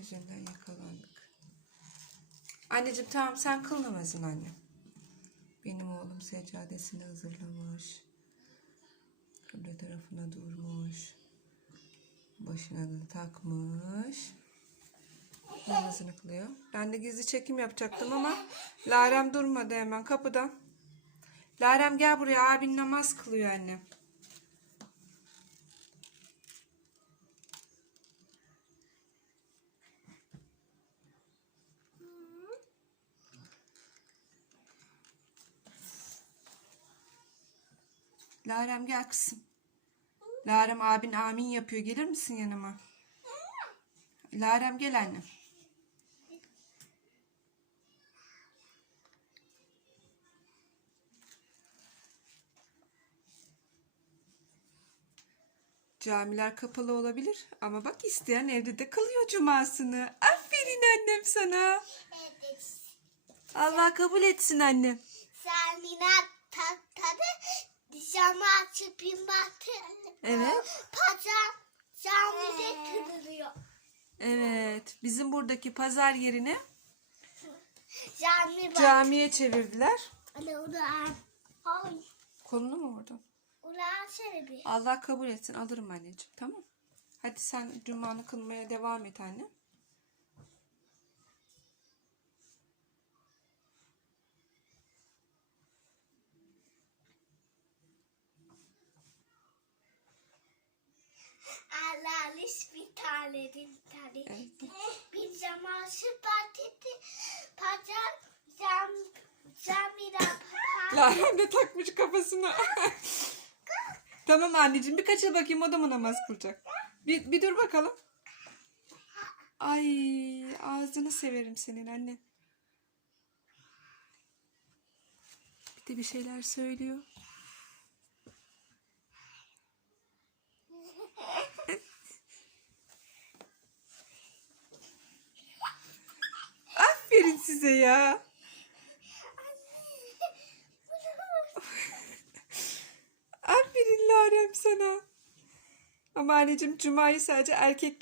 yüzünden yakalandık. Anneciğim tamam sen kıl namazını anne. Benim oğlum seccadesini hazırlamış. Kıble tarafına durmuş. Başına da takmış. Namazını kılıyor. Ben de gizli çekim yapacaktım ama Larem durmadı hemen kapıdan. Larem gel buraya abin namaz kılıyor anne. Larem gel kızım. Larem abin amin yapıyor. Gelir misin yanıma? Larem gel annem. Camiler kapalı olabilir ama bak isteyen evde de kalıyor cumasını. Aferin annem sana. Evet. Allah kabul etsin annem. Samina tadı dışarı açıp batı. Evet. Pazar camide kırılıyor. Evet. Bizim buradaki pazar yerini Cami bak. camiye çevirdiler. Ulan. Ay. Kolunu mu vurdun? Ulan şöyle bir. Allah kabul etsin. Alırım anneciğim. Tamam. Hadi sen cumanı kılmaya devam et anne. Bir tane bir tane. Evet. Bir zaman şu partide pazar cam camide pazar. Larem de takmış kafasına. tamam anneciğim bir kaçır bakayım o da mı namaz kılacak? Bir, bir dur bakalım. Ay ağzını severim senin anne. Bir de bir şeyler söylüyor. Size ya. Aferin Larem sana. Ama anneciğim cumayı sadece erkek